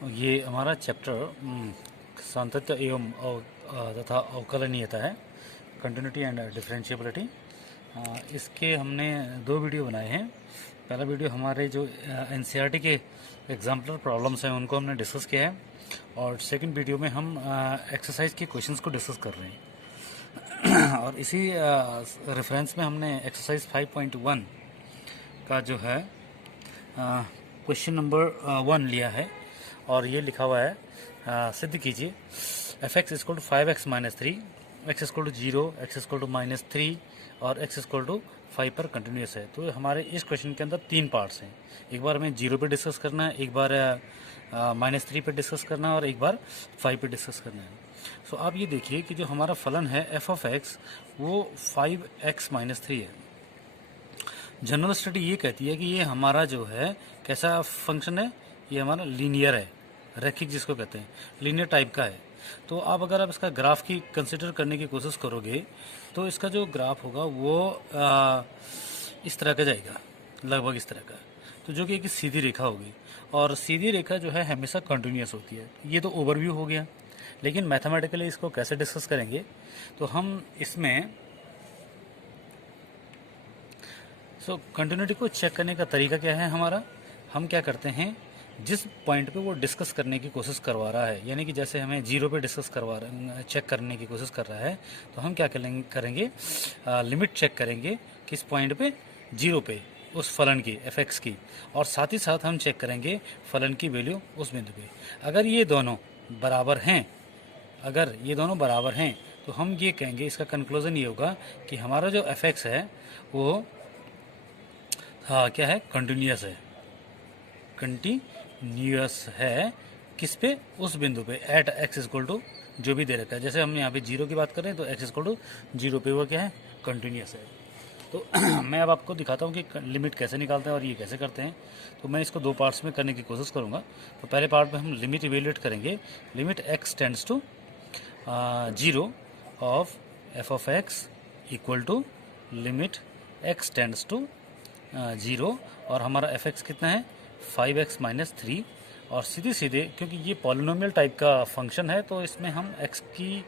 ये हमारा चैप्टर सांतत्य एवं तथा अवकलनीयता है, कंटिन्यूटी एंड डिफरेंशिएबिलिटी। इसके हमने दो वीडियो बनाए हैं। पहला वीडियो हमारे जो एनसीईआरटी के एग्जाम्पलर प्रॉब्लम्स हैं उनको हमने डिस्कस किया है, और सेकंड वीडियो में हम एक्सरसाइज के क्वेश्चंस को डिस्कस कर रहे हैं। और इसी रेफरेंस में हमने एक्सरसाइज 5.1 का जो है क्वेश्चन नंबर 1 लिया है, और ये लिखा हुआ है सिद्ध कीजिए f x is equal to 5x minus 3, x is equal to 0, x is equal to minus 3 और एक्स इजक्वल टू 5 पर कंटिन्यूस है। तो हमारे इस क्वेश्चन के अंदर तीन पार्ट्स हैं। एक बार हमें 0 पे डिस्कस करना है, एक बार -3 पे डिस्कस करना है, और एक बार 5 पे डिस्कस करना है। सो आप ये देखिए कि जो हमारा फलन है एफ ऑफ एक्स वो 5x माइनस 3 है। जनरल स्टडी ये कहती है कि ये हमारा जो है कैसा फंक्शन है, ये हमारा लीनियर है, रैखिक जिसको कहते हैं, लीनियर टाइप का है। तो आप इसका ग्राफ की कंसिडर करने की कोशिश करोगे तो इसका जो ग्राफ होगा वो इस तरह का जाएगा, लगभग इस तरह का। तो जो कि एक सीधी रेखा होगी, और सीधी रेखा जो है हमेशा कंटिन्यूस होती है। ये तो ओवरव्यू हो गया, लेकिन मैथमेटिकली इसको कैसे डिस्कस करेंगे तो हम इसमें कंटिन्यूटी को चेक करने का तरीका क्या है हमारा। हम क्या करते हैं, जिस पॉइंट पे वो डिस्कस करने की कोशिश करवा रहा है, यानी कि जैसे हमें 0 पे डिस्कस चेक करने की कोशिश कर रहा है, तो हम क्या करेंगे लिमिट चेक करेंगे किस पॉइंट पे, 0 पे, उस फलन की एफ एक्स की, और साथ ही साथ हम चेक करेंगे फलन की वैल्यू उस बिंदु पे। अगर ये दोनों बराबर हैं, तो हम ये कहेंगे, इसका कंक्लूजन ये होगा कि हमारा जो एफ एक्स है वो क्या है, कंटिन्यूअस है। किस पे, उस बिंदु पे, एट एक्स इक्वल टू जो भी दे रखा है। जैसे हम यहाँ पे 0 की बात करें तो एक्स इक्वल टू 0 पे वो क्या है, कंटिन्यूअस है। तो मैं अब आपको दिखाता हूँ कि लिमिट कैसे निकालते हैं और ये कैसे करते हैं। तो मैं इसको दो पार्ट्स में करने की कोशिश करूँगा। तो पहले पार्ट में हम लिमिट इवेल्यूएट करेंगे। Limit x tends to 0 of f of x equal to limit x tends to 0, और हमारा एफ एक्स कितना है, 5x माइनस 3। और सीधे सीधे क्योंकि ये पॉलिनोमियल टाइप का फंक्शन है, तो इसमें हम x की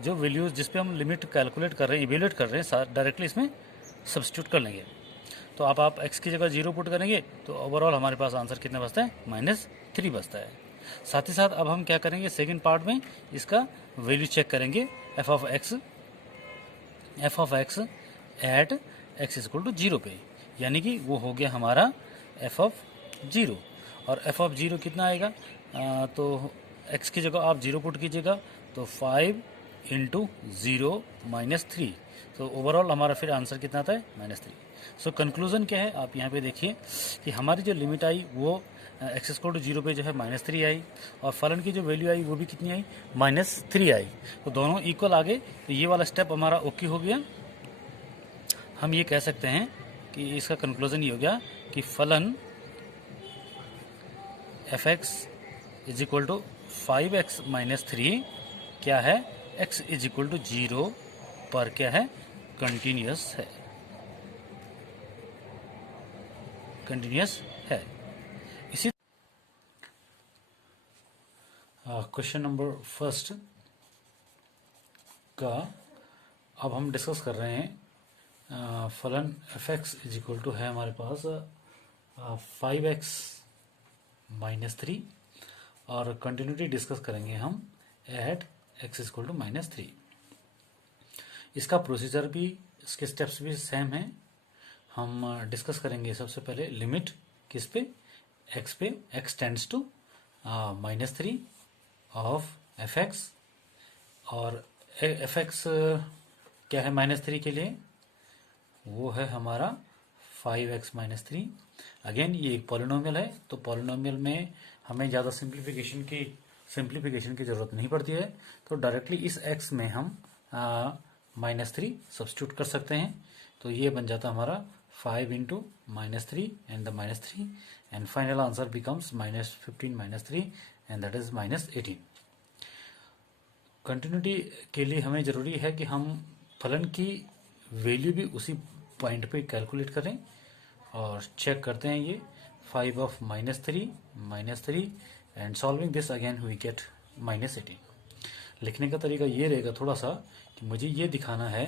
जो वैल्यूज़ जिस पे हम लिमिट कैलकुलेट कर रहे हैं, इवेल्यूएट कर रहे हैं, डायरेक्टली इसमें सब्स्टिट्यूट कर लेंगे। तो आप x की जगह 0 पुट करेंगे तो ओवरऑल हमारे पास आंसर कितना बचता है, -3 बचता है। साथ ही साथ अब हम क्या करेंगे, सेकेंड पार्ट में इसका वैल्यू चेक करेंगे f of x at x equal to 0 पे, यानी कि वो हो गया हमारा एफ ऑफ 0। और एफ ऑफ 0 कितना आएगा, तो x की जगह आप 0 पुट कीजिएगा तो 5 इंटू 0 माइनस 3। तो ओवरऑल हमारा फिर आंसर कितना आता है, -3। सो कंक्लूजन क्या है, आप यहाँ पे देखिए कि हमारी जो लिमिट आई वो एक्स स्क्वायर टू 0 पे जो है -3 आई, और फलन की जो वैल्यू आई वो भी कितनी आई, -3 आई। तो दोनों इक्वल आ गए। तो ये वाला स्टेप हमारा ओके हो गया। हम ये कह सकते हैं कि इसका कंक्लूजन ये हो गया कि फलन f x is equal to 5x minus 3 क्या है, x इज इक्वल टू 0 पर क्या है, कंटिन्यूस है। इसी क्वेश्चन नंबर फर्स्ट का अब हम डिस्कस कर रहे हैं। फलन f x is equal to है हमारे पास 5x माइनस 3, और कंटिन्यूटी डिस्कस करेंगे हम एट एक्स इक्वल टू -3। इसका प्रोसीजर भी, इसके स्टेप्स भी सेम हैं। हम डिस्कस करेंगे सबसे पहले लिमिट किस पे, एक्स पे, x tends to -3 of f x, और एफ एक्स क्या है -3 के लिए, वो है हमारा 5x माइनस 3। अगेन ये एक पॉलिनोमियल है, तो पॉलिनोमियल में हमें ज़्यादा सिंप्लीफिकेशन की ज़रूरत नहीं पड़ती है। तो डायरेक्टली इस x में हम -3 सब्स्टिट्यूट कर सकते हैं। तो ये बन जाता हमारा 5 into -3 and the -3, and final answer becomes -15 -3 and that is -18। Continuity के लिए हमें ज़रूरी है कि हम फलन की वैल्यू भी उसी पॉइंट पे कैलकुलेट करें, और चेक करते हैं ये 5 of -3 and solving this again we get -18। लिखने का तरीका ये रहेगा थोड़ा सा कि मुझे ये दिखाना है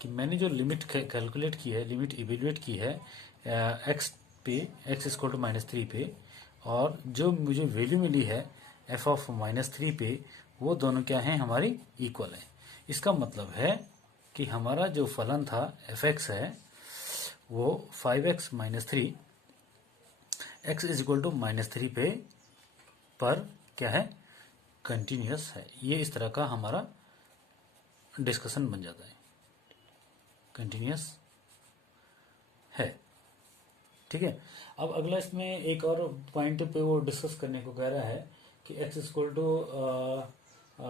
कि मैंने जो लिमिट कैलकुलेट की है, लिमिट इवेल्युएट की है एक्स पे, एक्स इक्वल टू -3 पे, और जो मुझे वैल्यू मिली है f ऑफ -3 पे, वो दोनों क्या हैं, हमारी इक्वल है। इसका मतलब है कि हमारा जो फलन था f(x) है वो 5x -3 x is equal to -3 पे पर क्या है, कंटिन्यूस है। ये इस तरह का हमारा डिस्कशन बन जाता है, कंटिन्यूस है। ठीक है। अब अगला इसमें एक और पॉइंट पे वो डिस्कस करने को कह रहा है कि x इक्वल टू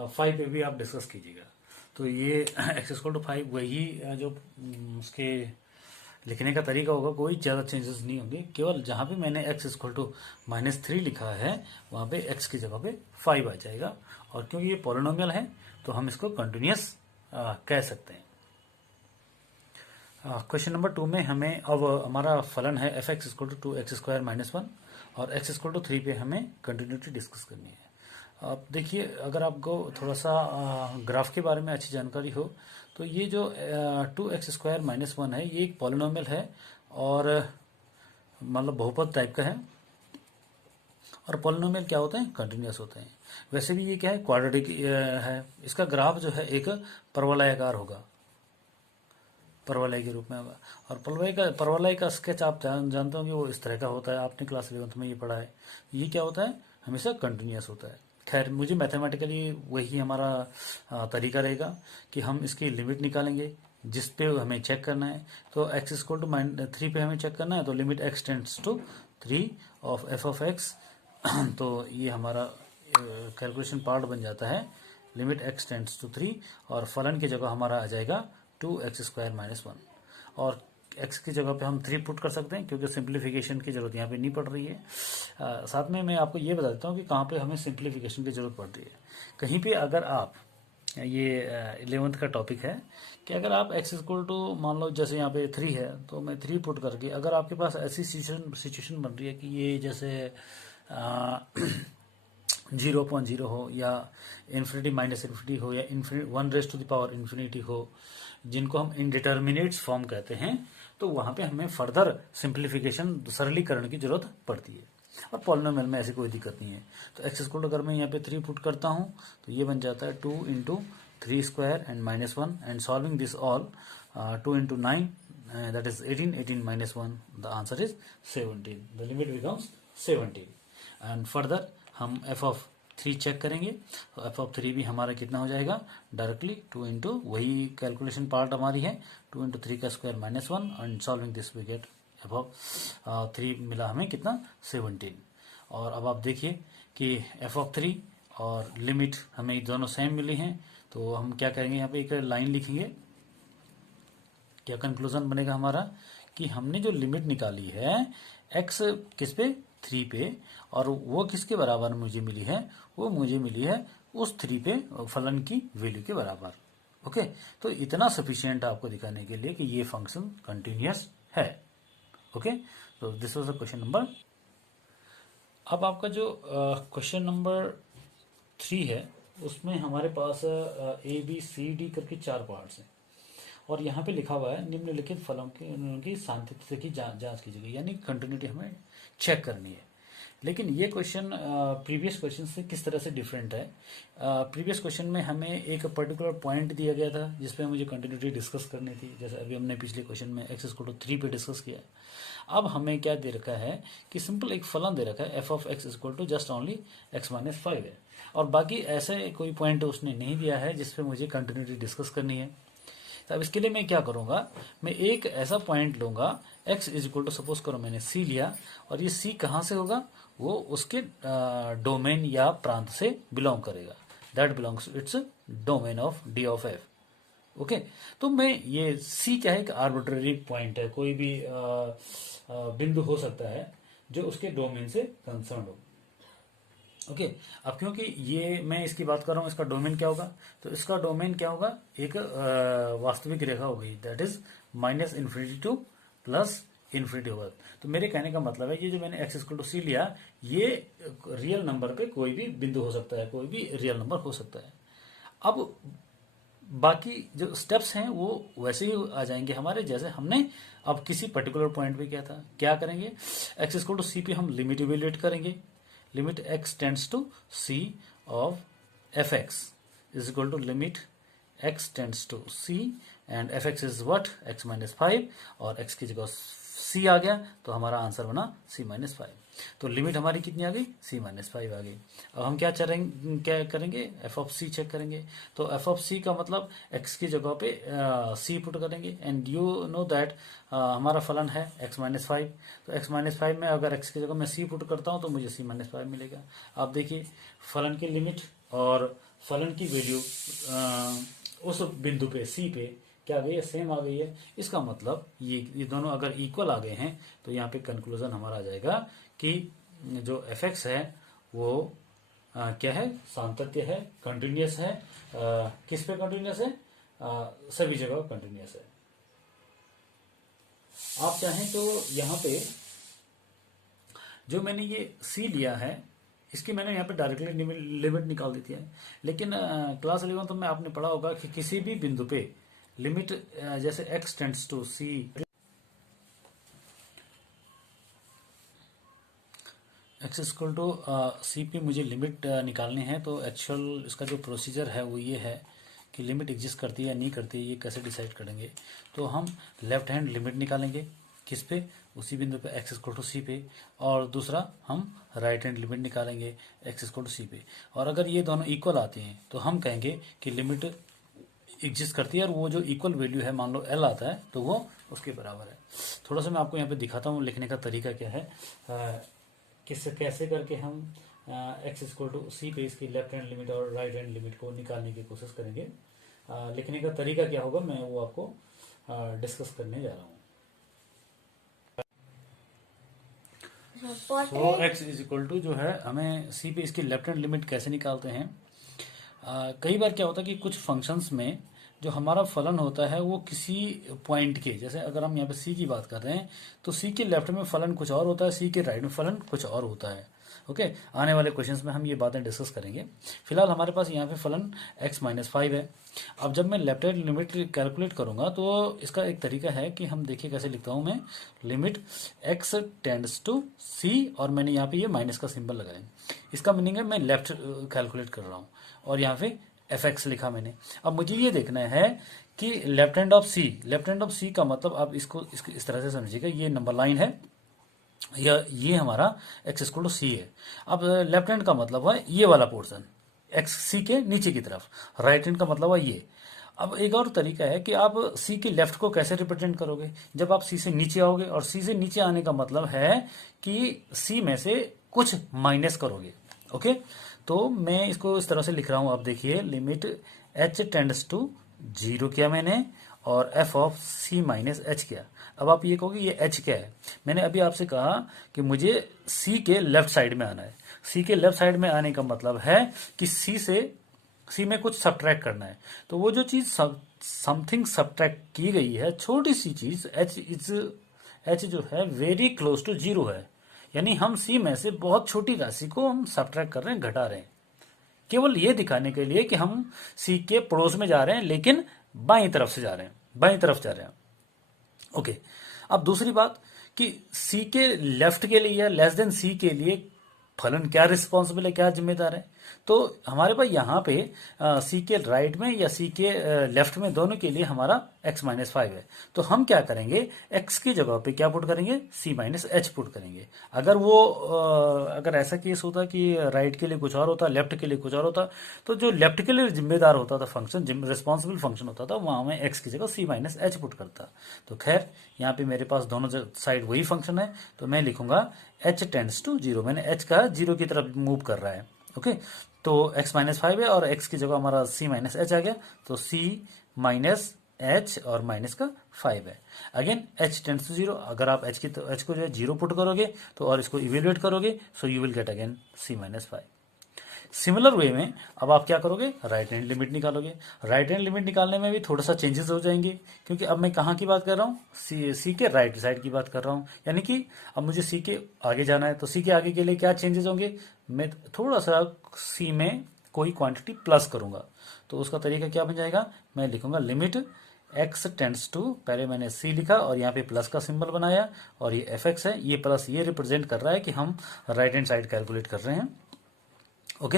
5 पे भी आप डिस्कस कीजिएगा। तो ये x इक्वल टू 5 वही जो उसके लिखने का तरीका होगा, कोई ज़्यादा चेंजेस नहीं होंगे। केवल जहाँ पे मैंने x इक्वल टू -3 लिखा है वहाँ पे x की जगह पे 5 आ जाएगा, और क्योंकि ये पॉलिनोमियल है तो हम इसको कंटिन्यूस कह सकते हैं। क्वेश्चन नंबर 2 में हमें अब हमारा फलन है f(x) इक्वल टू 2x² -1 और x इक्वल टू 3 पे हमें कंटिन्यूटी डिस्कस करनी है। अब देखिए, अगर आपको थोड़ा सा ग्राफ के बारे में अच्छी जानकारी हो तो ये जो 2x² -1 है, ये एक पॉलिनोमियल है और मतलब बहुपद टाइप का है। और पॉलिनोमियल क्या होते हैं, कंटिन्यूस होते हैं। वैसे भी ये क्या है, क्वाड्रेटिक है। इसका ग्राफ जो है एक परवलयाकार होगा, परवलय के रूप में होगा। और परवलय का स्केच आप जानते होंगे, वो इस तरह का होता है। आपने क्लास 11th में ये पढ़ा है। ये क्या होता है, हमेशा कंटिन्यूस होता है। खैर, मुझे मैथमेटिकली वही हमारा तरीका रहेगा कि हम इसकी लिमिट निकालेंगे जिस पे हमें चेक करना है। तो x इक्वल टू -3 पे हमें चेक करना है, तो limit x tends to 3 of f of x। तो ये हमारा कैलकुलेशन पार्ट बन जाता है, लिमिट x टेंड्स टू 3, और फलन की जगह हमारा आ जाएगा 2x² -1, और x की जगह पे हम 3 पुट कर सकते हैं क्योंकि सिंप्लीफिकेशन की जरूरत यहाँ पे नहीं पड़ रही है। साथ में मैं आपको ये बता देता हूँ कि कहाँ पे हमें सिंप्लीफिकेशन की जरूरत पड़ रही है। कहीं पे अगर आप, ये 11th का टॉपिक है कि अगर आप x इक्वल टू, मान लो जैसे यहाँ पे 3 है तो मैं 3 पुट करके, अगर आपके पास ऐसी सिचुएशन बन रही है कि ये जैसे 0.0 हो या इन्फिनिटी माइनस इन्फिनिटी हो या 1⁻∞ हो, जिनको हम इनडिटर्मिनेट्स फॉर्म कहते हैं, तो वहां पे हमें फर्दर सिंप्लीफिकेशन, सरलीकरण की जरूरत पड़ती है। और पॉलिनोमियल में ऐसी कोई दिक्कत नहीं है। तो x इक्वल अगर मैं यहाँ पे 3 पुट करता हूँ तो ये बन जाता है 2 × 3² and -1 and solving this all 2 × 9 that is 18 -1, the answer is 17, the limit becomes 17। And further हम f ऑफ 3 चेक करेंगे, तो f ऑफ 3 भी हमारा कितना हो जाएगा, डायरेक्टली 2 × वही कैलकुलेशन पार्ट हमारी है, 2 × 3² -1 and solving this we get f of 3 मिला हमें कितना, 17। और अब आप देखिए कि f ऑफ 3 और लिमिट हमें दोनों सेम मिली हैं, तो हम क्या करेंगे, यहाँ पे एक लाइन लिखेंगे। क्या कंक्लूजन बनेगा हमारा कि हमने जो लिमिट निकाली है x किस पे, 3 पे, और वो किसके बराबर मुझे मिली है, वो मुझे मिली है उस 3 पे फलन की वैल्यू के बराबर। ओके, तो इतना सफिशियंट आपको दिखाने के लिए कि ये फंक्शन कंटिन्यूस है। ओके, तो this was the question number. अब आपका जो क्वेश्चन नंबर 3 है उसमें हमारे पास ABCD करके 4 पार्ट्स हैं, और यहाँ पे लिखा हुआ है निम्नलिखित फलों की सांतत्य की जांच कीजिएगा, यानी कंटिन्यूटी हमें चेक करनी है। लेकिन ये क्वेश्चन प्रीवियस क्वेश्चन से किस तरह से डिफरेंट है। प्रीवियस क्वेश्चन में हमें एक पर्टिकुलर पॉइंट दिया गया था जिसपे मुझे कंटिन्यूटी डिस्कस करनी थी, जैसे अभी हमने पिछले क्वेश्चन में x इक्वल टू 3 पे डिस्कस किया। अब हमें क्या दे रखा है कि सिंपल एक फलन दे रखा है f of x equal to just only x - 5 है, और बाकी ऐसे कोई पॉइंट उसने नहीं दिया है जिसपे मुझे कंटिन्यूटी डिस्कस करनी है। तो अब इसके लिए मैं क्या करूंगा, मैं एक ऐसा पॉइंट लूंगा x is equal to, suppose करो मैंने c लिया, और ये c कहाँ से होगा, वो उसके डोमेन या प्रांत से बिलोंग करेगा, that belongs its domain of d of f। Okay, तो मैं ये c क्या है, एक आर्बिट्ररी पॉइंट है, कोई भी बिंदु हो सकता है जो उसके डोमेन से कंसर्न हो। ओके, अब क्योंकि ये मैं इसकी बात कर रहा हूँ, इसका डोमेन क्या होगा, तो इसका डोमेन क्या होगा, एक वास्तविक रेखा होगी, दैट इज -∞ टू इन्फिनिटी होगा। तो मेरे कहने का मतलब है ये जो मैंने x इक्वल टू सी लिया, ये रियल नंबर पे कोई भी बिंदु हो सकता है, कोई भी रियल नंबर हो सकता है। अब बाकी जो स्टेप्स हैं वो वैसे ही आ जाएंगे हमारे, जैसे हमने अब किसी पर्टिकुलर पॉइंट पे किया था। क्या करेंगे, x इक्वल टू सी पे हम लिमिट इवेल्युएट करेंगे। Limit x tends to c of f x is equal to limit x tends to c and f x is what x minus 5, और x की जगह c आ गया तो हमारा आंसर बना c माइनस 5। तो लिमिट हमारी कितनी आ गई, c माइनस 5 आ गई। अब हम क्या करेंगे, f ऑफ c चेक करेंगे। तो f ऑफ c का मतलब x की जगह पे c पुट करेंगे, एंड यू नो दैट हमारा फलन है x माइनस 5। तो x माइनस 5 में अगर x की जगह मैं c पुट करता हूँ तो मुझे c माइनस 5 मिलेगा। आप देखिए फलन की लिमिट और फलन की वैल्यू उस बिंदु पे c पे क्या आ गई है, सेम आ गई है। इसका मतलब ये दोनों अगर इक्वल आ गए हैं तो यहाँ पे कंक्लूजन हमारा आ जाएगा कि जो एफ एक्स है वो क्या है, सातत्य है, कंटिन्यूअस है। किस पे कंटिन्यूअस है, सभी जगह कंटिन्यूअस है। आप चाहें तो यहाँ पे जो मैंने ये सी लिया है इसकी मैंने यहाँ पे डायरेक्टली लिमिट निकाल दी थी, लेकिन क्लास 11 में आपने पढ़ा होगा कि किसी भी बिंदु पे लिमिट जैसे x tends to c, x equal to सी पे मुझे लिमिट निकालनी है। तो एक्चुअल इसका जो प्रोसीजर है वो ये है कि लिमिट एग्जिस्ट करती है या नहीं करती है ये कैसे डिसाइड करेंगे। तो हम लेफ्ट हैंड लिमिट निकालेंगे, किस पे, उसी बिंदु पे x इक्वल टू सी पे, और दूसरा हम राइट हैंड लिमिट निकालेंगे x इक्वल टू सी पे। और अगर ये दोनों इक्वल आते हैं तो हम कहेंगे कि लिमिट एग्जिस्ट करती है, और वो जो इक्वल वैल्यू है मान लो l आता है तो वो उसके बराबर है। थोड़ा सा मैं आपको यहाँ पे दिखाता हूँ लिखने का तरीका क्या है, कैसे करके हम x इक्वल टू सी पे इसकी लेफ्ट हैंड लिमिट और राइट हैंड लिमिट को निकालने की कोशिश करेंगे। लिखने का तरीका क्या होगा मैं वो आपको डिस्कस करने जा रहा हूँ। तो x इज इक्वल टू जो है हमें c पे इसकी लेफ्ट हैंड लिमिट कैसे निकालते हैं। कई बार क्या होता है कि कुछ फंक्शंस में जो हमारा फलन होता है वो किसी पॉइंट के, जैसे अगर हम यहाँ पे c की बात कर रहे हैं तो c के लेफ्ट में फलन कुछ और होता है, c के राइट में फलन कुछ और होता है। ओके, आने वाले क्वेश्चंस में हम ये बातें डिस्कस करेंगे। फिलहाल हमारे पास यहाँ पे फलन x माइनस 5 है। अब जब मैं लेफ्ट हैंड लिमिट कैलकुलेट करूंगा तो इसका एक तरीका है कि हम देखिए कैसे लिखता हूं मैं, limit x tends to c, और मैंने यहाँ पे ये माइनस का सिंबल लगाया। इसका मीनिंग है मैं लेफ्ट कैलकुलेट कर रहा हूँ, और यहाँ पे एफ एक्स लिखा मैंने। अब मुझे ये देखना है कि left hand of C, left hand of C का मतलब आप इसको इस तरह से समझिएगा, ये नंबर लाइन है या ये हमारा x इक्वल टू सी है। अब लेफ्ट हैंड का मतलब है ये वाला पोर्शन x सी के नीचे की तरफ, राइट हैंड का मतलब है ये। अब एक और तरीका है कि आप c के लेफ्ट को कैसे रिप्रेजेंट करोगे, जब आप c से नीचे आओगे, और c से नीचे आने का मतलब है कि c में से कुछ माइनस करोगे। ओके, तो मैं इसको इस तरह से लिख रहा हूं। आप देखिए लिमिट h टेंड्स टू 0 किया मैंने, और f of c minus h किया। अब आप ये कहोगे ये h क्या है, मैंने अभी आपसे कहा कि मुझे c के लेफ्ट साइड में आना है। c के लेफ्ट साइड में आने का मतलब है कि c में कुछ सब्ट्रैक्ट करना है। तो वो जो चीज समथिंग सब्ट्रैक्ट की गई है, छोटी सी चीज h जो है वेरी क्लोज टू 0 है, यानी हम c में से बहुत छोटी राशि को हम सब्ट्रैक्ट कर रहे हैं, घटा रहे हैं, केवल ये दिखाने के लिए कि हम c के पड़ोस में जा रहे हैं, लेकिन बाईं तरफ से जा रहे हैं, बाईं तरफ जा रहे हैं। ओके, अब दूसरी बात कि c के लेफ्ट के लिए या लेस देन c के लिए फलन क्या रिस्पॉन्सिबल है, क्या जिम्मेदार है। तो हमारे पास यहाँ पे c के राइट में या c के लेफ्ट में, दोनों के लिए हमारा x माइनस 5 है। तो हम क्या करेंगे, x की जगह पे क्या पुट करेंगे, c माइनस h पुट करेंगे। अगर ऐसा केस होता कि राइट के लिए कुछ और होता, लेफ्ट के लिए कुछ और होता, तो जो लेफ्ट के लिए जिम्मेदार होता था फंक्शन, रिस्पॉन्सिबल फंक्शन होता था, वहां में x की जगह c माइनस h पुट करता। तो खैर यहाँ पे मेरे पास दोनों साइड वही फंक्शन है, तो मैं लिखूंगा h टेंड्स टू 0, मैंने h का 0 की तरफ मूव कर रहा है। ओके, तो x माइनस 5 है और x की जगह हमारा c माइनस h आ गया, तो c माइनस h और माइनस का 5 है। अगेन h टेंड्स टू 0, अगर आप h को जो है 0 पुट करोगे तो और इसको इवेल्युएट करोगे, so you will get again c minus 5। Similar way में अब आप क्या करोगे, राइट हैंड लिमिट निकालोगे। राइट हैंड लिमिट निकालने में भी थोड़ा सा चेंजेस हो जाएंगे, क्योंकि अब मैं कहाँ की बात कर रहा हूँ, सी के राइट साइड की बात कर रहा हूँ, यानी कि अब मुझे सी के आगे जाना है, तो सी के आगे के लिए क्या चेंजेस होंगे, मैं थोड़ा सा सी में कोई क्वांटिटी प्लस करूंगा। तो उसका तरीका क्या बन जाएगा, मैं लिखूंगा लिमिट x टेंड्स टू, पहले मैंने c लिखा और यहाँ पे प्लस का सिंबल बनाया, और ये fx है, ये प्लस ये रिप्रेजेंट कर रहा है कि हम राइट हैंड साइड कैलकुलेट कर रहे हैं। ओके,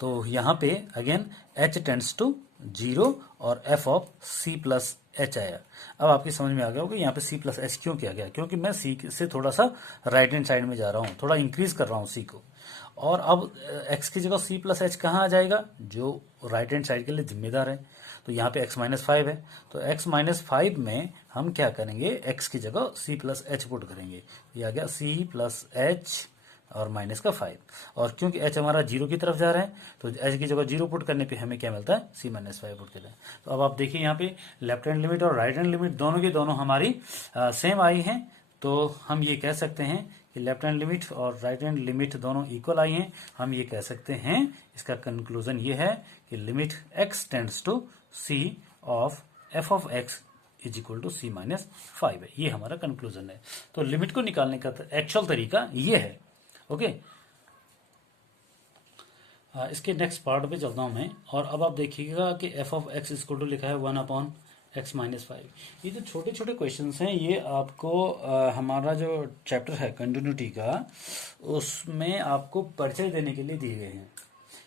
तो यहाँ पे अगेन h टेंड्स टू 0 और f of c plus h आया। अब आपकी समझ में आ गया होगा यहाँ पे c प्लस h क्यों किया गया, क्योंकि मैं c से थोड़ा सा राइट हैंड साइड में जा रहा हूँ, थोड़ा इंक्रीज कर रहा हूँ c को। और अब x की जगह c प्लस h कहाँ आ जाएगा, जो राइट हैंड साइड के लिए जिम्मेदार है। तो यहाँ पे x माइनस 5 है, तो x माइनस 5 में हम क्या करेंगे, x की जगह c प्लस h पुट करेंगे। ये आ गया c प्लस h और माइनस का 5, और क्योंकि h हमारा 0 की तरफ जा रहा है तो h की जगह 0 पुट करने पे हमें क्या मिलता है, c माइनस 5 पुट करना है। तो अब आप देखिए यहाँ पे लेफ्ट हैंड लिमिट और राइट हैंड लिमिट दोनों की दोनों हमारी सेम आई हैं, तो हम ये कह सकते हैं कि लेफ्ट हैंड लिमिट और राइट हैंड लिमिट दोनों इक्वल आई हैं। हम ये कह सकते हैं, इसका कंक्लूजन ये है कि limit x tends to c of f of x is equal to c minus 5 है। ये हमारा कंक्लूजन है। तो लिमिट को निकालने का एक्चुअल तरीका ये है। ओके, इसके नेक्स्ट पार्ट पे चलता हूं मैं, और अब आप देखिएगा कि f of x equal to लिखा है 1 अपॉन x माइनस 5। ये जो छोटे छोटे क्वेश्चन हैं ये आपको हमारा जो चैप्टर है कंटिन्यूटी का, उसमें आपको परिचय देने के लिए दिए गए हैं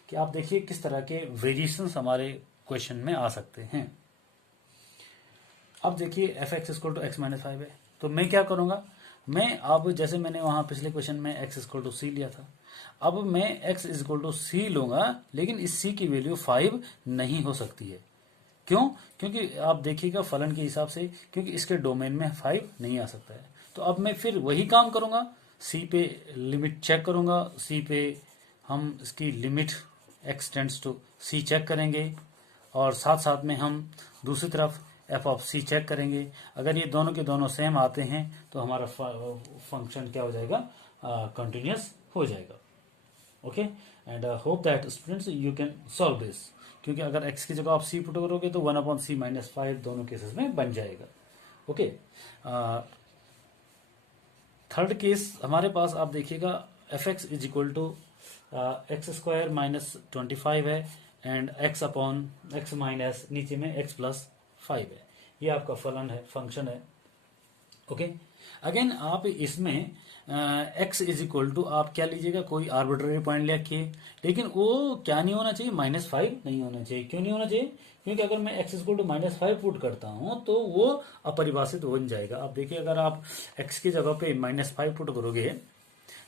कि आप देखिए किस तरह के वेरिएशंस हमारे क्वेश्चन में आ सकते हैं। अब देखिए f x equal to x minus 5 है, तो मैं क्या करूंगा, मैं अब जैसे मैंने वहां पिछले क्वेश्चन में x इक्वल टू सी लिया था, अब मैं x इक्वल टू सी लूंगा, लेकिन इस c की वैल्यू 5 नहीं हो सकती है। क्यों, क्योंकि आप देखिएगा फलन के हिसाब से, क्योंकि इसके डोमेन में 5 नहीं आ सकता है। तो अब मैं फिर वही काम करूंगा, c पे लिमिट चेक करूंगा, c पे हम इसकी limit x tends to c check करेंगे, और साथ साथ में हम दूसरी तरफ f ऑफ c चेक करेंगे। अगर ये दोनों के दोनों सेम आते हैं तो हमारा फंक्शन क्या हो जाएगा, कंटिन्यूअस हो जाएगा। Okay, and hope that students you can solve this, क्योंकि अगर x की जगह आप c पुट करोगे तो 1 अपॉन c माइनस 5 दोनों केसेस में बन जाएगा। ओके, थर्ड केस हमारे पास आप देखिएगा f x is equal to x square minus 25 है, and x upon x minus नीचे में x प्लस 5 है। ये आपका फलन है, फंक्शन है। ओके, अगेन आप इसमें x इज इक्वल टू आप क्या लीजिएगा, कोई आर्बिट्ररी पॉइंट लिखिए, लेकिन वो क्या नहीं होना चाहिए, माइनस 5 नहीं होना चाहिए। क्यों नहीं होना चाहिए, क्योंकि अगर मैं x equal to minus 5 put करता हूं तो वो अपरिभाषित बन जाएगा। आप देखिए अगर आप x की जगह पे माइनस 5 पुट करोगे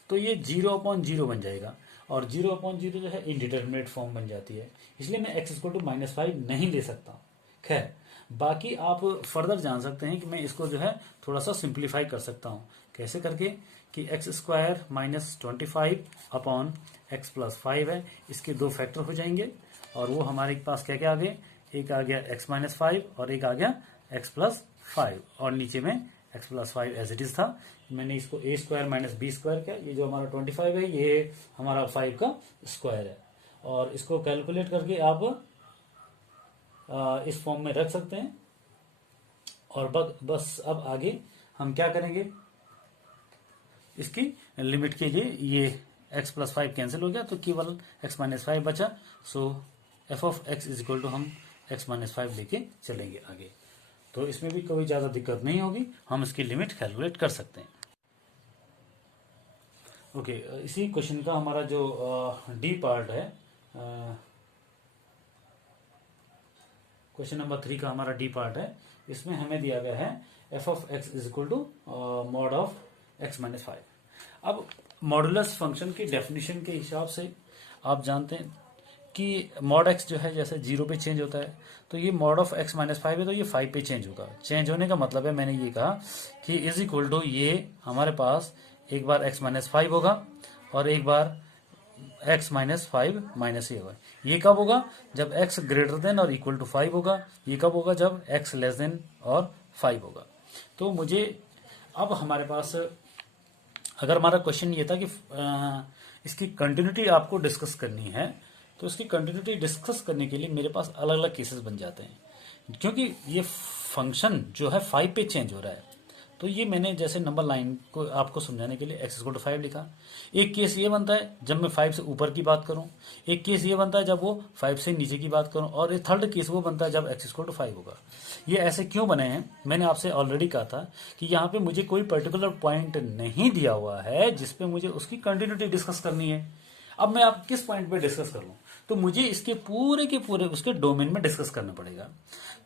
तो ये 0 अपॉन 0 बन जाएगा, और 0 अपॉन 0 जो है इनडिटरमिनेट फॉर्म बन जाती है, इसलिए मैं x इक्वल टू माइनस 5 नहीं ले सकता। खैर, बाकी आप फर्दर जान सकते हैं कि मैं इसको जो है थोड़ा सा सिंप्लीफाई कर सकता हूं। कैसे करके, कि x square minus 25 upon x plus 5 है, इसके दो फैक्टर हो जाएंगे, और वो हमारे पास क्या क्या आ गए, एक आ गया एक्स माइनस 5 और एक आ गया एक्स प्लस 5, और नीचे में x plus 5 as it is था। मैंने इसको a square minus b square किया। ये जो हमारा 25 है ये हमारा 5 का स्क्वायर है, और इसको कैलकुलेट करके आप इस फॉर्म में रख सकते हैं। और बस अब आगे हम क्या करेंगे, इसकी लिमिट के लिए ये x प्लस 5 कैंसिल हो गया, तो केवल x माइनस 5 बचा। So f of x is equal to हम x माइनस 5 लेके चलेंगे आगे, तो इसमें भी कोई ज्यादा दिक्कत नहीं होगी, हम इसकी लिमिट कैलकुलेट कर सकते हैं। ओके, इसी क्वेश्चन का हमारा जो डी पार्ट है, क्वेश्चन नंबर 3 का हमारा डी पार्ट है, इसमें हमें दिया गया है f of x is equal to mod of x minus 5। अब मॉडुलस फंक्शन की डेफिनेशन के हिसाब से आप जानते हैं कि मॉड x जो है जैसे 0 पे चेंज होता है, तो ये मॉड ऑफ x माइनस 5 है, तो ये 5 पे चेंज होगा। चेंज होने का मतलब है, मैंने ये कहा कि इज इक्वल टू ये हमारे पास एक बार x माइनस 5 होगा और एक बार x माइनस 5 माइनस ये होगा। ये कब होगा, जब x ग्रेटर देन और इक्वल टू 5 होगा। ये कब होगा, जब x लेस देन और 5 होगा। तो मुझे अब हमारे पास, अगर हमारा क्वेश्चन ये था कि इसकी कंटिन्यूटी आपको डिस्कस करनी है, तो इसकी कंटिन्यूटी डिस्कस करने के लिए मेरे पास अलग अलग केसेस बन जाते हैं, क्योंकि ये फंक्शन जो है 5 पे चेंज हो रहा है। तो ये मैंने जैसे नंबर लाइन को आपको समझाने के लिए x = 5 लिखा। एक केस ये बनता है जब मैं 5 से ऊपर की बात करूं, एक केस ये बनता है जब वो 5 से नीचे की बात करूं, और एक थर्ड केस वो बनता है जब x = 5 होगा। ये ऐसे क्यों बने हैं, मैंने आपसे ऑलरेडी कहा था कि यहाँ पे मुझे कोई पर्टिकुलर पॉइंट नहीं दिया हुआ है जिसपे मुझे उसकी कंटिन्यूटी डिस्कस करनी है। अब मैं आप किस पॉइंट पे डिस्कस कर लूं, तो मुझे इसके पूरे के पूरे उसके डोमेन में डिस्कस करना पड़ेगा।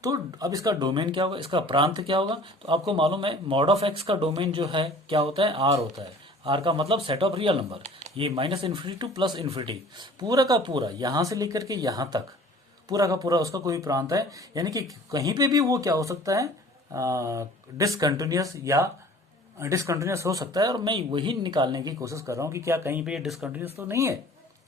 तो अब इसका डोमेन क्या होगा, इसका प्रांत क्या होगा, तो आपको मालूम है मॉड ऑफ एक्स का डोमेन जो है क्या होता है, आर होता है। आर का मतलब सेट ऑफ रियल नंबर, ये -∞ टू +∞, पूरा का पूरा यहां से लेकर के यहां तक पूरा का पूरा उसका कोई प्रांत है। यानी कि कहीं पे भी वो क्या हो सकता है, डिसकंटिन्यूअस या डिसकंटिन्यूअस हो सकता है, और मैं वही निकालने की कोशिश कर रहा हूं कि क्या कहीं पे डिसकंटिन्यूअस तो नहीं है।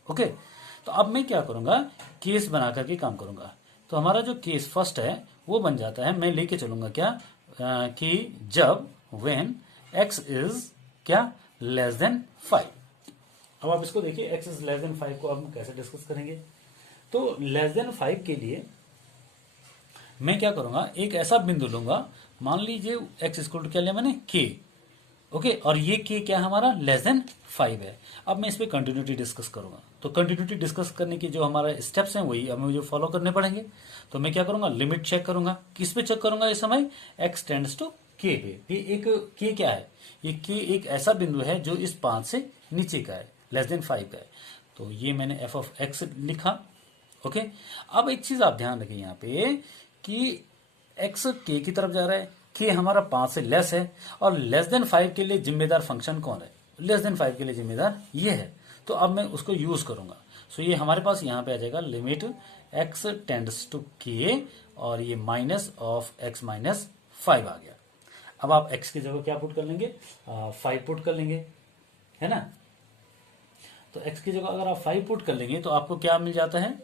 ओके, तो अब मैं क्या करूंगा, केस बना करके काम करूंगा। तो हमारा जो केस फर्स्ट है वो बन जाता है, मैं लेके चलूंगा क्या, कि जब व्हेन x इज क्या लेस देन 5। अब आप इसको देखिए, x इज लेस देन 5 को अब हम कैसे डिस्कस करेंगे। तो लेस देन 5 के लिए मैं क्या करूंगा, एक ऐसा बिंदु लूंगा, मान लीजिए x = क्या लिया मैंने, k। ओके, और ये k क्या है हमारा, लेस देन 5 है। अब मैं इस पे कंटिन्यूटी डिस्कस करूंगा। तो कंटिन्यूटी डिस्कस करने की जो हमारा स्टेप्स हैं वही हमें मुझे फॉलो करने पड़ेंगे। तो मैं क्या करूंगा, लिमिट चेक करूंगा। किस पे चेक करूंगा इस समय, x टेंड्स टू k पे। ये एक k क्या है, ये k एक ऐसा बिंदु है जो इस 5 से नीचे का है, लेस देन 5 का है। तो ये मैंने f(x) लिखा। ओके, अब एक चीज आप ध्यान रखिए यहाँ पे कि x k की तरफ जा रहा है, k हमारा 5 से लेस है, और लेस देन 5 के लिए जिम्मेदार फंक्शन कौन है, लेस देन 5 के लिए जिम्मेदार ये है। तो अब मैं उसको यूज करूंगा। सो ये हमारे पास यहाँ पे आ जाएगा limit x tends to k, और ये -(x - 5) आ गया। अब आप x की जगह क्या पुट कर लेंगे, 5 पुट कर लेंगे, है ना। तो x की जगह अगर आप 5 पुट कर लेंगे तो आपको क्या मिल जाता है,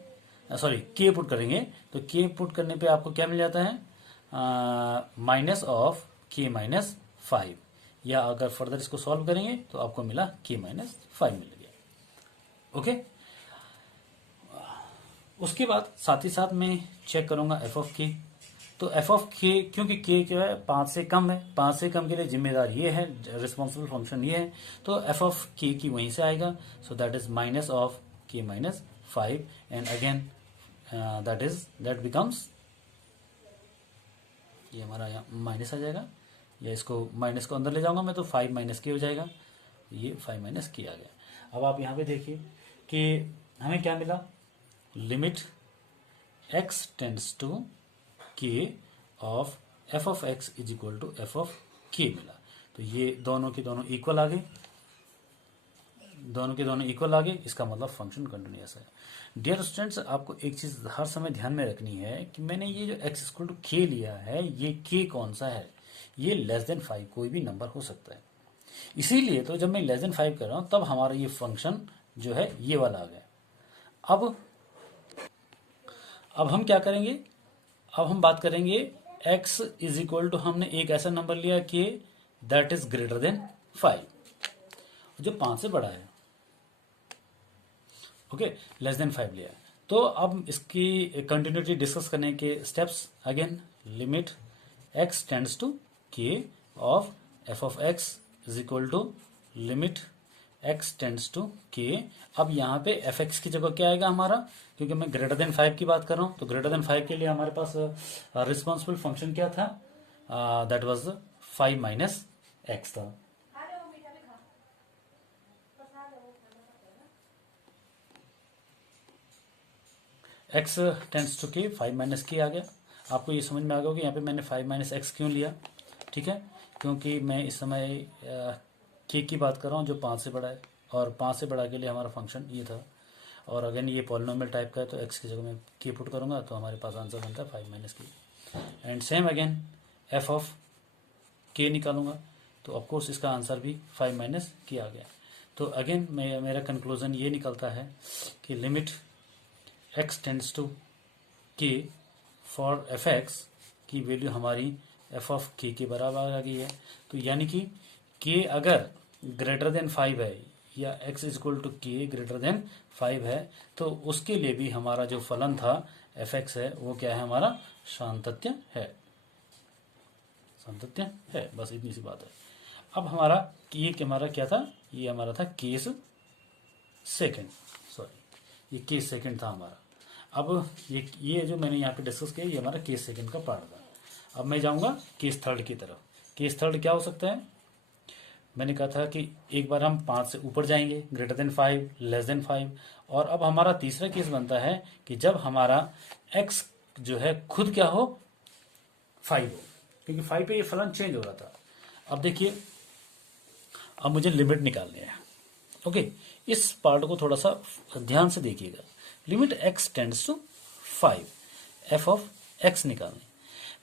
सॉरी k पुट करेंगे तो k पुट करने पे आपको क्या मिल जाता है, -(k - 5), या अगर फर्दर इसको सॉल्व करेंगे तो आपको मिला k - 5 मिल गया। ओके, उसके बाद साथ ही साथ मैं चेक करूंगा f(k). तो f(k) क्योंकि k जो है 5 से कम है, 5 से कम के लिए जिम्मेदार ये है, रिस्पॉन्सिबल फंक्शन ये है, तो f(k) की वहीं से आएगा। So that is -(k - 5), and again that becomes, ये हमारा यहाँ माइनस आ जाएगा, या इसको माइनस को अंदर ले जाऊंगा मैं तो 5 - k हो जाएगा, ये 5 - k आ गया। अब आप यहाँ पे देखिए कि हमें क्या मिला, limit x tends to k of f(x) = f(k) मिला। तो ये दोनों के दोनों इक्वल आ गए, दोनों के दोनों इक्वल आ गए, इसका मतलब फंक्शन कंटिन्यूअस है। डियर स्टूडेंट्स, आपको एक चीज हर समय ध्यान में रखनी है कि मैंने ये जो x = k लिया है, ये k कौन सा है, ये लेस देन 5 कोई भी नंबर हो सकता है। इसीलिए तो जब मैं लेस देन 5 कर रहा हूं तब हमारा ये फंक्शन जो है ये वाला आ गया। अब हम क्या करेंगे, अब हम बात करेंगे x = हमने एक ऐसा नंबर लिया कि दैट इज ग्रेटर देन 5, जो 5 से बड़ा है। ओके, लेस देन 5 लिया है। तो अब इसकी कंटिन्यूटी डिस्कस करने के steps, again limit x tends to k of f(x) = limit x tends to k। अब यहाँ पे f(x) की जगह क्या आएगा हमारा, क्योंकि मैं ग्रेटर देन 5 की बात कर रहा हूँ, तो ग्रेटर देन 5 के लिए हमारे पास रिस्पॉन्सिबल फंक्शन क्या था, दैट वाज 5 - x था। x tends to k, 5 - k आ गया। आपको ये समझ में आ गया कि यहाँ पे मैंने 5 - x क्यों लिया, ठीक है, क्योंकि मैं इस समय k की बात कर रहा हूँ जो 5 से बड़ा है, और 5 से बड़ा के लिए हमारा फंक्शन ये था। और अगेन ये पॉलिनोमियल टाइप का है, तो x की जगह मैं k पुट करूंगा तो हमारे पास आंसर बनता है 5 - k। And same again f(k) निकालूंगा तो ऑफकोर्स इसका आंसर भी 5 - k आ गया। तो अगेन मेरा कंक्लूजन ये निकलता है कि limit x tends to k for f(x) की वैल्यू हमारी f(k) के बराबर आ गई है। तो यानी कि k अगर ग्रेटर देन 5 है, या x इज इक्वल टू के ग्रेटर देन 5 है, तो उसके लिए भी हमारा जो फलन था fx है वो क्या है, हमारा सातत्य है, सातत्य है। बस इतनी सी बात है। अब हमारा ये हमारा क्या था, ये हमारा था केस सेकंड, सॉरी ये केस सेकंड था हमारा। अब ये जो मैंने यहाँ पे डिस्कस किया ये हमारा केस सेकंड का पार्ट था। अब मैं जाऊंगा केस थर्ड की तरफ। केस थर्ड क्या हो सकता है, मैंने कहा था कि एक बार हम 5 से ऊपर जाएंगे, ग्रेटर देन 5, लेस देन 5। और अब हमारा तीसरा केस बनता है कि जब हमारा x जो है खुद क्या हो, 5 हो, क्योंकि 5 पे ये फलन चेंज हो रहा था। अब देखिए, अब मुझे लिमिट निकालनी है। ओके, इस पार्ट को थोड़ा सा ध्यान से देखिएगा। Limit x tends to 5, f of x निकालनी।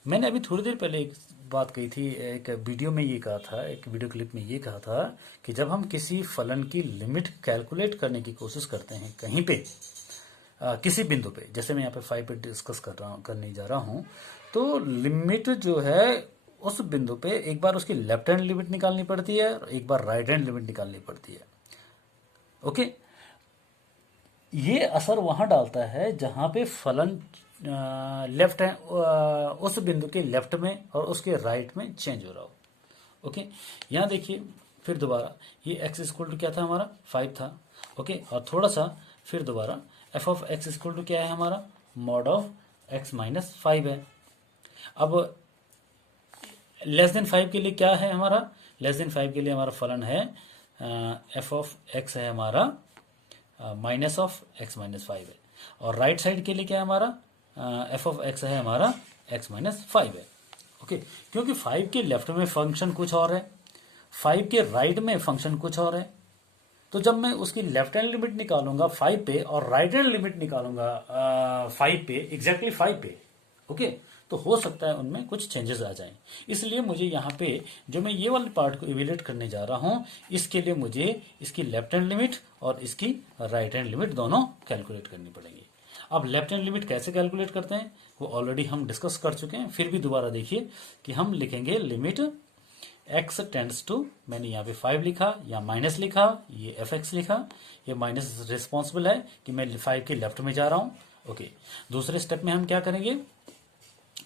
मैंने अभी थोड़ी देर पहले एक बात कही थी, एक वीडियो में ये कहा था, एक वीडियो क्लिप में ये कहा था कि जब हम किसी फलन की लिमिट कैलकुलेट करने की कोशिश करते हैं कहीं पे, किसी बिंदु पे, जैसे मैं यहाँ पे 5 पे डिस्कस करने जा रहा हूँ, तो लिमिट जो है उस बिंदु पे एक बार उसकी लेफ्ट हैंड लिमिट निकालनी पड़ती है और एक बार राइट हैंड लिमिट निकालनी पड़ती है। ओके, ये असर वहां डालता है जहां पे फलन लेफ्ट है, उस बिंदु के लेफ्ट में और उसके राइट में चेंज हो रहा हो। ओके, यहाँ देखिए फिर दोबारा, ये x इक्वल टू क्या था हमारा, 5 था। ओके, और थोड़ा सा फिर दोबारा f of x equal to क्या है हमारा, मॉड ऑफ x माइनस 5 है। अब लेस देन 5 के लिए क्या है हमारा, लेस देन 5 के लिए हमारा फलन है f ऑफ x है हमारा माइनस ऑफ x माइनस 5 है। और राइट साइड के लिए क्या है हमारा, f ऑफ x है हमारा x माइनस 5 है। ओके, क्योंकि 5 के लेफ्ट में फंक्शन कुछ और है, 5 के राइट में फंक्शन कुछ और है, तो जब मैं उसकी लेफ्ट हैंड लिमिट निकालूंगा 5 पे और राइट हैंड लिमिट निकालूंगा 5 पे, एग्जैक्टली 5 पे, ओके, तो हो सकता है उनमें कुछ चेंजेस आ जाएं। इसलिए मुझे यहाँ पे जो मैं ये वाले पार्ट को इवेल्युएट करने जा रहा हूँ, इसके लिए मुझे इसकी लेफ्ट हैंड लिमिट और इसकी राइट हैंड लिमिट दोनों कैलकुलेट करनी पड़ेगी। अब लेफ्ट हैंड लिमिट कैसे कैलकुलेट करते हैं वो ऑलरेडी हम डिस्कस कर चुके हैं, फिर भी दोबारा देखिए कि हम लिखेंगे लिमिट x टेंड्स टू, मैंने यहाँ पे 5 लिखा या माइनस लिखा, ये fx लिखा, ये माइनस रिस्पॉन्सिबल है कि मैं 5 के लेफ्ट में जा रहा हूँ। ओके, दूसरे स्टेप में हम क्या करेंगे,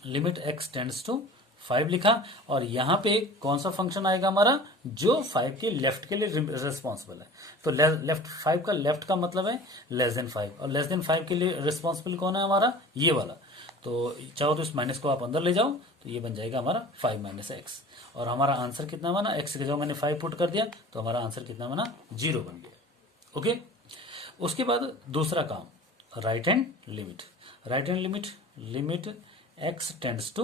लिमिट x टेंड्स टू 5 लिखा और यहाँ पे कौन सा फंक्शन आएगा हमारा, जो 5 के लेफ्ट के लिए रिस्पॉन्सिबल है। तो लेफ्ट 5 का लेफ्ट का मतलब है लेस देन 5, और लेस देन 5 के लिए रिस्पॉन्सिबल कौन है हमारा, ये वाला। तो चाहो तो इस माइनस को आप अंदर ले जाओ, तो ये बन जाएगा हमारा 5 माइनस एक्स, और हमारा आंसर कितना बना, एक्स की जगह मैंने 5 पुट कर दिया तो हमारा आंसर कितना बना, 0 बन गया। ओके, उसके बाद दूसरा काम, right hand limit. Right hand limit, limit x tends to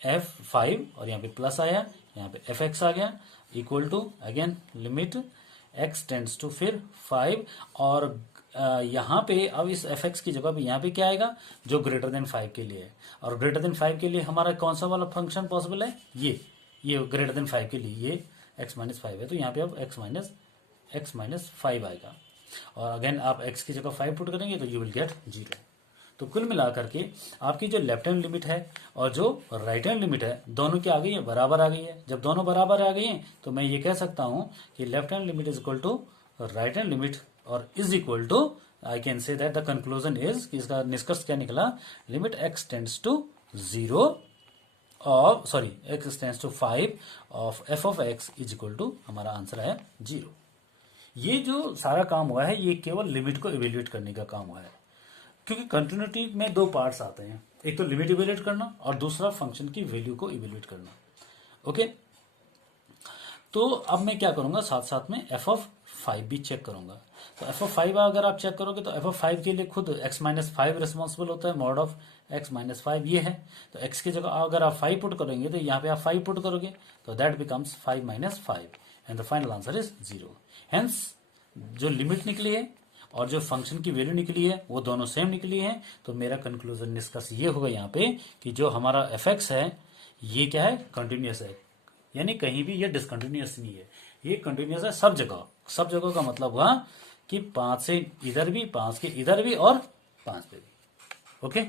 f5 और यहाँ पे प्लस आया, यहाँ पे fx आ गया, equal to again limit x tends to फिर 5, और यहाँ पे अब इस fx की जगह पे यहाँ पे क्या आएगा, जो ग्रेटर देन 5 के लिए है। और ग्रेटर देन 5 के लिए हमारा कौन सा वाला फंक्शन पॉसिबल है, ये ग्रेटर देन 5 के लिए ये x माइनस 5 है, तो यहाँ पे अब x माइनस 5 आएगा। और अगेन आप x की जगह 5 पुट करेंगे तो यू विल गेट 0। तो कुल मिलाकर के आपकी जो लेफ्ट हैंड लिमिट है और जो राइट हैंड लिमिट है, दोनों क्या आ गई है, बराबर आ गई है। जब दोनों बराबर आ गई हैं तो मैं ये कह सकता हूं कि left hand limit is equal to right hand limit, और is equal to, I can say that the conclusion is, कि इसका निष्कर्ष क्या निकला, limit x tends to 0 of, sorry x tends to 5 of f of x is equal to, हमारा answer है 0। ये जो सारा काम हुआ है ये केवल लिमिट को इवेल्युएट करने का काम हुआ है, क्योंकि कंटिन्यूटी में दो पार्ट्स आते हैं, एक तो लिमिट इवेल्युएट करना और दूसरा फंक्शन की वैल्यू को इवेल्युएट करना। ओके, तो अब मैं क्या करूंगा, साथ साथ में f ऑफ 5 भी चेक करूंगा। तो f ऑफ 5 अगर आप चेक करोगे तो f ऑफ 5 के लिए खुद x माइनस 5 रिस्पॉन्सिबल होता है, मॉड ऑफ x माइनस 5 ये है। तो x की जगह अगर आप 5 पुट करेंगे तो यहाँ पे आप 5 पुट करोगे, तो that becomes 5 minus 5 and the final answer is 0। Hence जो लिमिट निकली है और जो फंक्शन की वैल्यू निकली है वो दोनों सेम निकली है। तो मेरा कंक्लूजन निष्कर्ष ये होगा यहाँ पे कि जो हमारा fx है ये क्या है, कंटिन्यूअस है, यानी कहीं भी ये डिसकंटिन्यूअस नहीं है, ये कंटिन्यूअस है सब जगह। सब जगह का मतलब हुआ कि 5 से इधर भी, 5 के इधर भी और 5 पे भी। ओके।